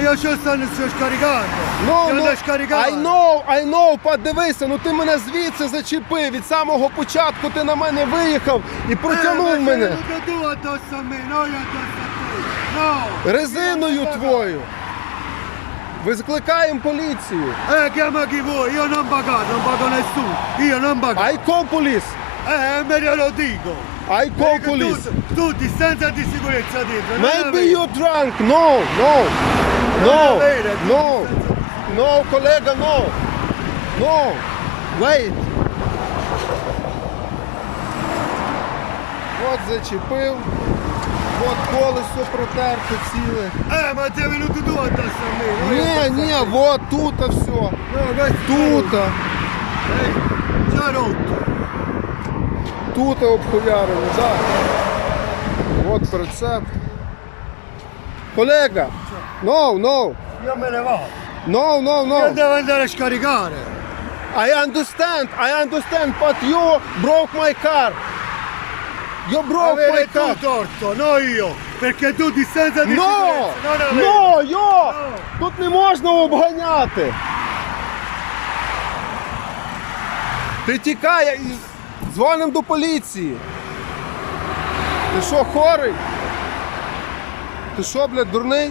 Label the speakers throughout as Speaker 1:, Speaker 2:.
Speaker 1: io c'ho stanno sto scaricando.
Speaker 2: No,
Speaker 1: io
Speaker 2: ну,
Speaker 1: не.
Speaker 2: I know, I know, подивися, ну ти мене звідси зачепив. Від самого початку ти на мене виїхав і протягнув
Speaker 1: Eh,
Speaker 2: мене резиною твою. Викликаємо поліцію.
Speaker 1: Eh, chiama chi vuoi, io non pago, non pago nessuno. Io non pago.
Speaker 2: I call police.
Speaker 1: Eh, me lo.
Speaker 2: I call police.
Speaker 1: Tu, tu distanza di sicurezza dietro.
Speaker 2: Maybe you're drunk. No, no, no, no, no, колега, no. No. Wait. От зачепив. От колесо протерте ціле.
Speaker 1: Eh, tu addosso a me. non io
Speaker 2: Ні, ні, вот тут все. Тут.
Speaker 1: Eh, rotto.
Speaker 2: Тут обхуярили, так. От прицеп. Колега. No, no.
Speaker 1: Io me ne vado.
Speaker 2: No, no,
Speaker 1: Io
Speaker 2: no.
Speaker 1: devo andare a scaricare.
Speaker 2: I understand, I understand, but you broke my car. You broke my
Speaker 1: Avere tu
Speaker 2: car.
Speaker 1: torto, no io. Perché tu distanza di
Speaker 2: No!
Speaker 1: sicurezza non avere.
Speaker 2: No, йо! Тут не можна обганяти. Ти тікає і дзвонимо до поліції. Ти що, хорий? Ти що, блядь, дурний?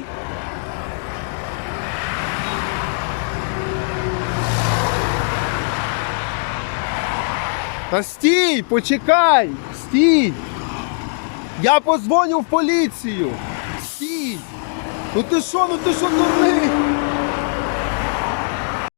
Speaker 2: Та стій, почекай, стій. Я позвоню в поліцію. Стій. Ну ти що, ну ти що дурний?